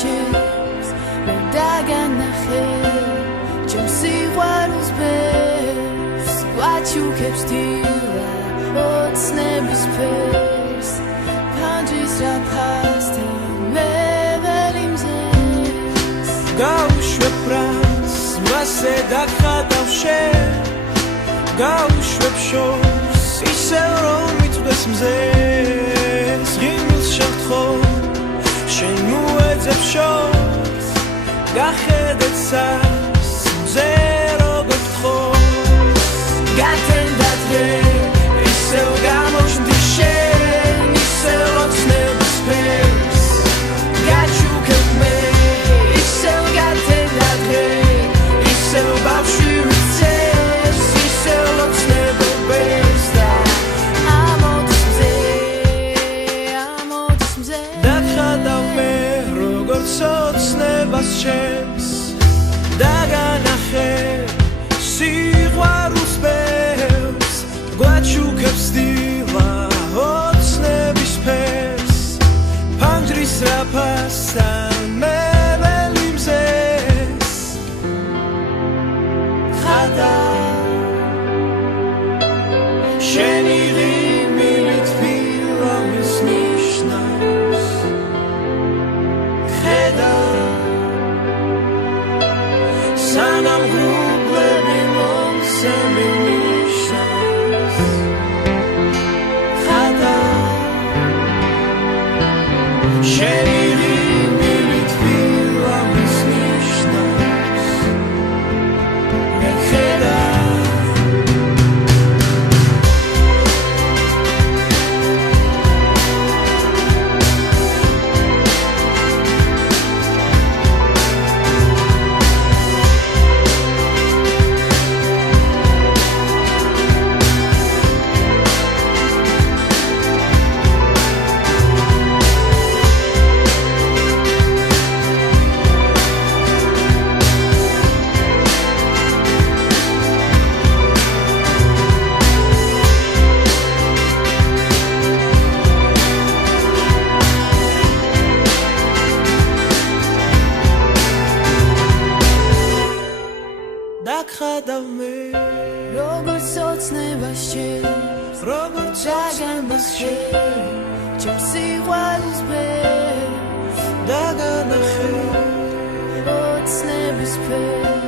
ჩემს მე დაგანახე ჩემს სიყვარულს ბერს გვაჩუქებს დილა ოცნების ფერს ფანჯრის რაფასთან მე ველი მზეს გავუშვებ რას მასე დაგხატავ შენ გავუშვებ შორს ისევ რომ მიწვდეს მზეს ღიმილს შევთხო შენ მოეძებ შორს გახედეთ სას მზე როგორ გთხოვს გათენდადრე ისევ გამოჩნდი შენ ისევ ოცნების ფერს გაჩუქებ მე ისევ გათენდადრე ისევ ბავშვი ვიცეს ისევ ოცნებებს და ამოდის მზე დაგხატავ მე როგორც ოცნებას ჩემს დაგანახე სიყვარულს ბერს გვაჩუქებს დილა ოცნების ფერს ფანჯრის რაფასთან მე ველი მზეს ხადა შენი ღიმილით ფილამის ნიშნავს ხედა სანამ ღრუბლები მომცემი ნიშნავს ხადა შენი ღიმილით ფილამის ნიშნავს მე ხედა დაგხატავ მე როგორც ოცნებას ჩემს როგორც დაგანახე ჩემს სიყვარულს ბერს დაგანახე ოცნების ფერს